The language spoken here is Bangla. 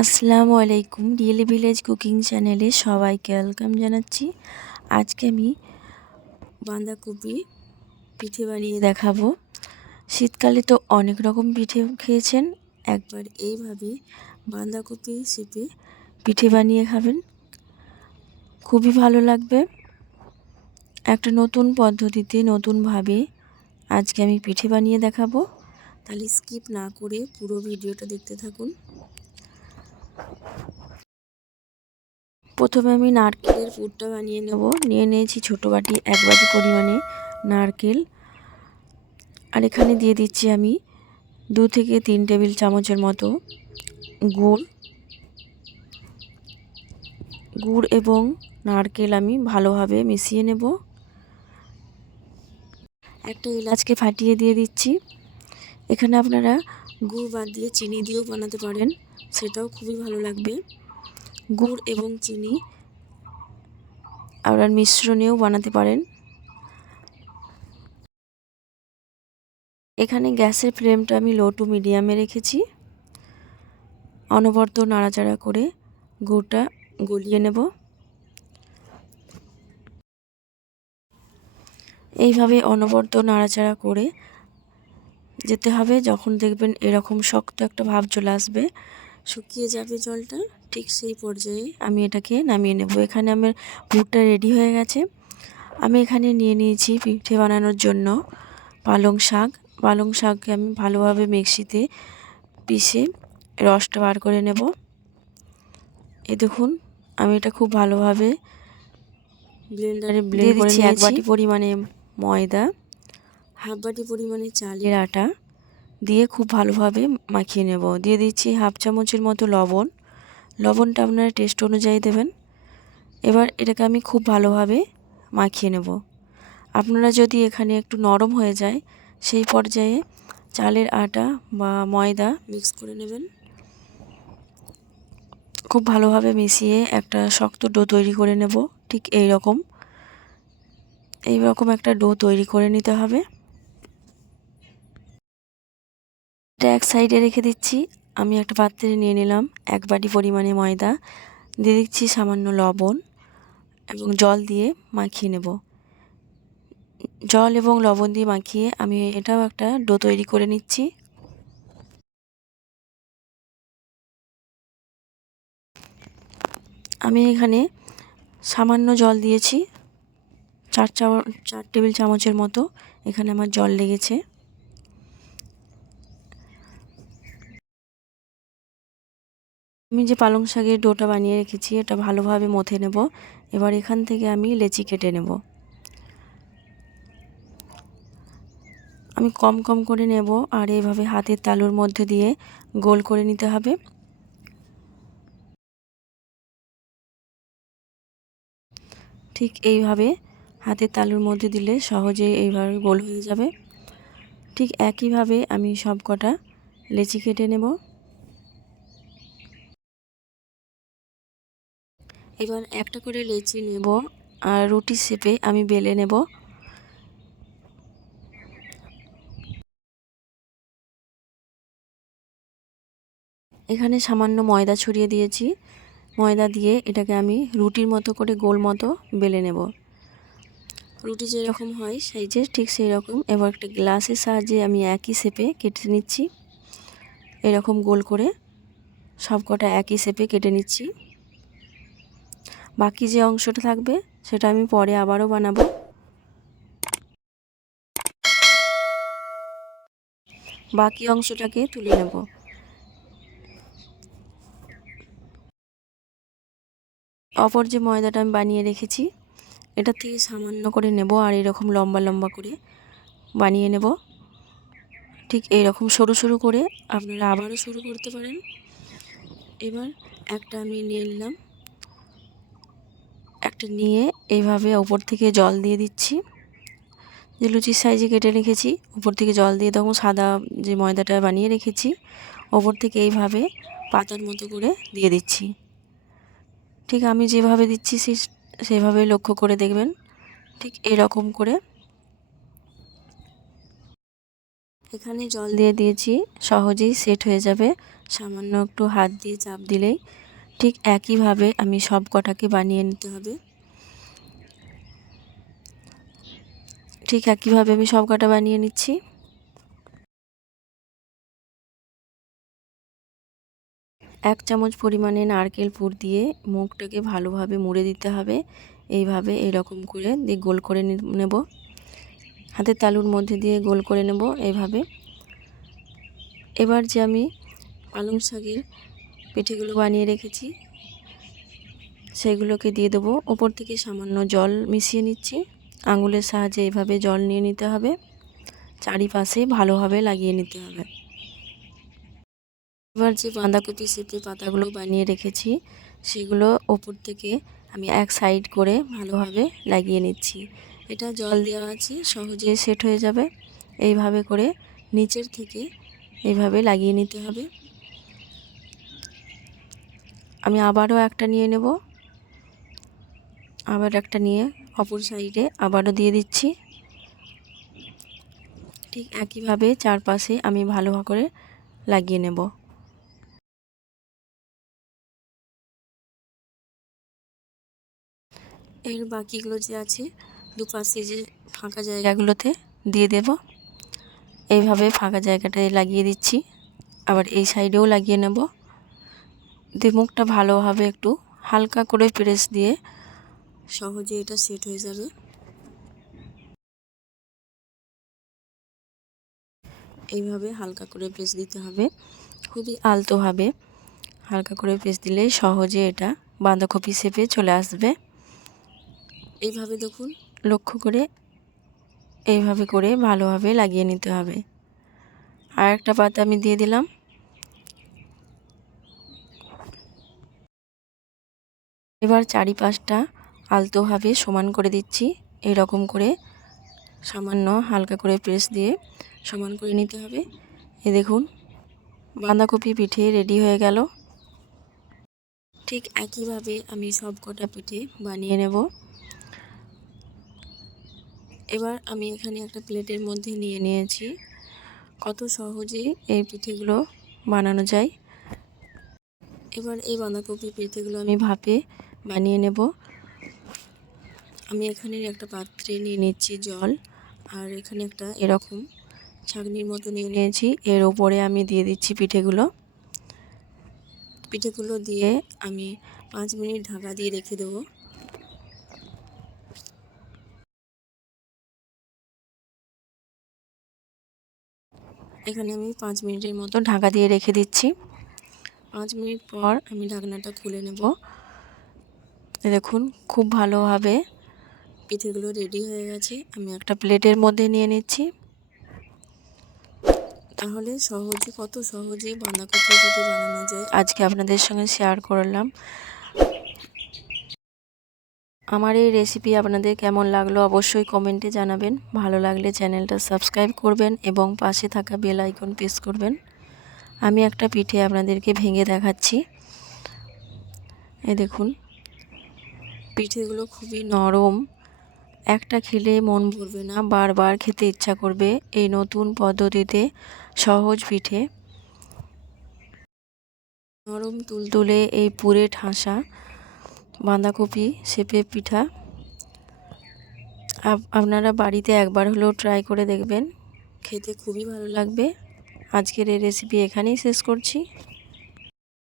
আসসালামু আলাইকুম রিয়েলি ভিলেজ কুকিং চ্যানেলে সবাইকে ওয়েলকাম জানাচ্ছি। আজকে আমি বাঁধাকপি পিঠে বানিয়ে দেখাবো। শীতকালে তো অনেক রকম পিঠে খেয়েছেন। একবার এইভাবে বাঁধাকপি চেপে পিঠে বানিয়ে খাবেন। খুবই ভালো লাগবে। একটা নতুন পদ্ধতিতে, নতুনভাবে আজকে আমি পিঠে বানিয়ে দেখাবো। তাহলে স্কিপ না করে পুরো ভিডিওটা দেখতে থাকুন। প্রথমে আমি নারকেলের পুরটা বানিয়ে নেব। নিয়ে নিয়েছি ছোটো বাটি, এক বাটি পরিমাণে নারকেল। আর এখানে দিয়ে দিচ্ছি আমি দু থেকে তিন টেবিল চামচের মতো গুড়। গুড় এবং নারকেল আমি ভালোভাবে মিশিয়ে নেব। একটা এলাচকে ফাটিয়ে দিয়ে দিচ্ছি। এখানে আপনারা গুড় বাদ দিয়ে চিনি দিয়েও বানাতে পারেন। সেটাও খুবই ভালো লাগবে। গুড় এবং চিনি আপনার মিশ্রণেও বানাতে পারেন। এখানে গ্যাসের ফ্লেমটা আমি লো টু মিডিয়ামে রেখেছি। অনবর্ত নাড়াচাড়া করে গুড়টা গলিয়ে নেব। এইভাবে অনবর্ত নাড়াচাড়া করে যেতে হবে। যখন দেখবেন এরকম শক্ত একটা ভাব চলে আসবে শুকিয়ে যাবে জলটা ঠিক সেই পর্যায়ে আমি এটাকে নামিয়ে নেব। এখানে আমার পুরটা রেডি হয়ে গেছে। আমি এখানে নিয়ে নিয়েছি পিঠে বানানোর জন্য পালং শাক। পালং শাককে আমি ভালোভাবে মিক্সিতে পিষে রসটা বার করে নেব। এ দেখুন আমি এটা খুব ভালোভাবে ব্লেন্ডারে ব্লেন্ড করে এক বাটি পরিমাণে ময়দা। হাফ বাটি পরিমাণে চালের আটা। দিয়ে খুব ভালোভাবে মাখিয়ে নেব। দিয়ে দিচ্ছি হাফ চামচের মতো লবণ। লবণটা আপনারা টেস্ট অনুযায়ী দেবেন। এবার এটাকে আমি খুব ভালোভাবে মাখিয়ে নেব। আপনারা যদি এখানে একটু নরম হয়ে যায়, সেই পর্যায়ে চালের আটা বা ময়দা মিক্স করে নেবেন। খুব ভালোভাবে মিশিয়ে একটা শক্ত ডো তৈরি করে নেব। ঠিক এই রকম এই রকম একটা ডো তৈরি করে নিতে হবে। এটা এক সাইডে রেখে দিচ্ছি। আমি একটা পাত্রে নিয়ে নিলাম এক বাটি পরিমাণে ময়দা। দিয়ে দিচ্ছি সামান্য লবণ এবং জল দিয়ে মাখিয়ে নেব। জল এবং লবণ দিয়ে মাখিয়ে আমি এটাও একটা ডো তৈরি করে নিচ্ছি। আমি এখানে সামান্য জল দিয়েছি। চার চার টেবিল চামচের মতো এখানে আমার জল লেগেছে। আমি যে পালং শাকের ডোটা বানিয়ে রেখেছি, এটা ভালোভাবে মথে নেব। এবার এখান থেকে আমি লেচি কেটে নেব। আমি কম কম করে নেব আর এভাবে হাতের তালুর মধ্যে দিয়ে গোল করে নিতে হবে। ঠিক এইভাবে হাতের তালুর মধ্যে দিলে সহজে এইভাবে গোল হয়ে যাবে। ঠিক একইভাবে আমি সব কটা লেচি কেটে নেব। এবার একটা করে লেচি নেব আর রুটি শেপে আমি বেলে নেব। এখানে সামান্য ময়দা ছড়িয়ে দিয়েছি। ময়দা দিয়ে এটাকে আমি রুটির মতো করে গোল মতো বেলে নেব। রুটি যেরকম হয় সাইজের ঠিক সেই রকম। এবার একটা গ্লাসের সাহায্যে আমি একই শেপে কেটে নিচ্ছি। এরকম গোল করে সব কটা একই শেপে কেটে নিচ্ছি। বাকি যে অংশটা থাকবে, সেটা আমি পরে আবারও বানাবো। বাকি অংশটাকে তুলে নেব। অপর যে ময়দাটা আমি বানিয়ে রেখেছি এটা থেকে সামান্য করে নেব আর এরকম লম্বা লম্বা করে বানিয়ে নেব। ঠিক এইরকম সরু সরু করে আপনারা আবারও শুরু করতে পারেন। এবার একটা আমি নিয়ে নিলাম। নিয়ে এইভাবে ওপর থেকে জল দিয়ে দিচ্ছি। যে লুচির সাইজে কেটে রেখেছি উপর থেকে জল দিয়ে তখন সাদা যে ময়দাটা বানিয়ে রেখেছি, ওপর থেকে এইভাবে পাতার মতো করে দিয়ে দিচ্ছি। ঠিক আমি যেভাবে দিচ্ছি সে সেভাবে লক্ষ্য করে দেখবেন। ঠিক এরকম করে। এখানে জল দিয়ে দিয়েছি, সহজেই সেট হয়ে যাবে। সামান্য একটু হাত দিয়ে চাপ দিলেই ঠিক একইভাবে আমি সব কটাকে বানিয়ে নিতে হবে। ঠিক একইভাবে আমি সব কটা বানিয়ে নিচ্ছি। এক চামচ পরিমাণে নারকেল পুর দিয়ে মুখটাকে ভালোভাবে মুড়ে দিতে হবে। এইভাবে এরকম করে দিয়ে গোল করে নেব। হাতের তালুর মধ্যে দিয়ে গোল করে নেব এইভাবে। এবার যে আমি পালং শাকের পিঠেগুলো বানিয়ে রেখেছি, সেগুলোকে দিয়ে দেবো। ওপর থেকে সামান্য জল মিশিয়ে নিচ্ছি। আঙুলের সাহায্যে এইভাবে জল নিয়ে নিতে হবে। চারিপাশে ভালোভাবে লাগিয়ে নিতে হবে। এবার যে বাঁধাকপি সেপে পাতাগুলো বানিয়ে রেখেছি, সেগুলো ওপর থেকে আমি এক সাইড করে ভালোভাবে লাগিয়ে নিচ্ছি। এটা জল দেওয়া আছে, সহজে সেট হয়ে যাবে। এইভাবে করে নিচের থেকে এইভাবে লাগিয়ে নিতে হবে। আমি আবারও একটা নিয়ে নেব। আবার একটা নিয়ে অপর সাইডে আবারও দিয়ে দিচ্ছি। ঠিক একইভাবে চারপাশে আমি ভালো করে লাগিয়ে নেব। এর বাকিগুলো যে আছে, দুপাশে যে ফাঁকা জায়গাগুলোতে দিয়ে দেব। এইভাবে ফাঁকা জায়গাটায় লাগিয়ে দিচ্ছি। আবার এই সাইডেও লাগিয়ে নেব। দিয়ে মুখটা ভালোভাবে একটু হালকা করে প্রেস দিয়ে সহজে এটা সেট হয়ে যাবে। এইভাবে হালকা করে প্রেস দিতে হবে। খুবই আলতোভাবে হালকা করে প্রেস দিলেই সহজে এটা বাঁধাকপি সেপে চলে আসবে। এইভাবে দেখুন, লক্ষ্য করে এইভাবে করে ভালোভাবে লাগিয়ে নিতে হবে। আর একটা পাতা আমি দিয়ে দিলাম। এবার চারিপাশটা আলতোভাবে সমান করে দিচ্ছি। এই রকম করে সামান্য হালকা করে প্রেস দিয়ে সমান করে নিতে হবে। এ দেখুন, বাঁধাকপি পিঠে রেডি হয়ে গেল। ঠিক একইভাবে আমি সব কটা পিঠে বানিয়ে নেব। এবার আমি এখানে একটা প্লেটের মধ্যে নিয়ে নিয়েছি। কত সহজে এই পিঠেগুলো বানানো যায়। এবার এই বাঁধাকপি পিঠেগুলো আমি ভাপে বানিয়ে নেব। আমি এখানে একটা পাত্রে নিয়ে নিচ্ছি জল, আর এখানে একটা এরকম ছাগনির মতো নিয়ে নিয়েছি। এর ওপরে আমি দিয়ে দিচ্ছি পিঠেগুলো। পিঠেগুলো দিয়ে আমি পাঁচ মিনিট ঢাকা দিয়ে রেখে দেবো। এখানে আমি পাঁচ মিনিটের মতো ঢাকা দিয়ে রেখে দিচ্ছি। পাঁচ মিনিট পর আমি ঢাকনাটা খুলে নেব। দেখুন, খুব ভালোভাবে পিঠেগুলো রেডি হয়ে গেছে। আমি একটা প্লেটের মধ্যে নিয়ে নিচ্ছি। তাহলে সহজে, কত সহজে বাঁধাকপি পিঠে বানানো যায়, আজকে আপনাদের সঙ্গে শেয়ার করলাম। আমার এই রেসিপি আপনাদের কেমন লাগল অবশ্যই কমেন্টে জানাবেন। ভালো লাগলে চ্যানেলটা সাবস্ক্রাইব করবেন এবং পাশে থাকা বেল আইকন প্রেস করবেন। আমি একটা পিঠে আপনাদেরকে ভেঙে দেখাচ্ছি। এ দেখুন, পিঠেগুলো খুবই নরম। একটা খেলে মন ভরবে না, বারবার খেতে ইচ্ছা করবে এই নতুন পদ্ধতিতে সহজ পিঠে। নরম তুলতুলে এই পুরে ঠাসা বাঁধাকপি শেপে পিঠা। আপনারা বাড়িতে একবার হলেও ট্রাই করে দেখবেন। খেতে খুবই ভালো লাগবে। আজকের এই রেসিপি এখানেই শেষ করছি।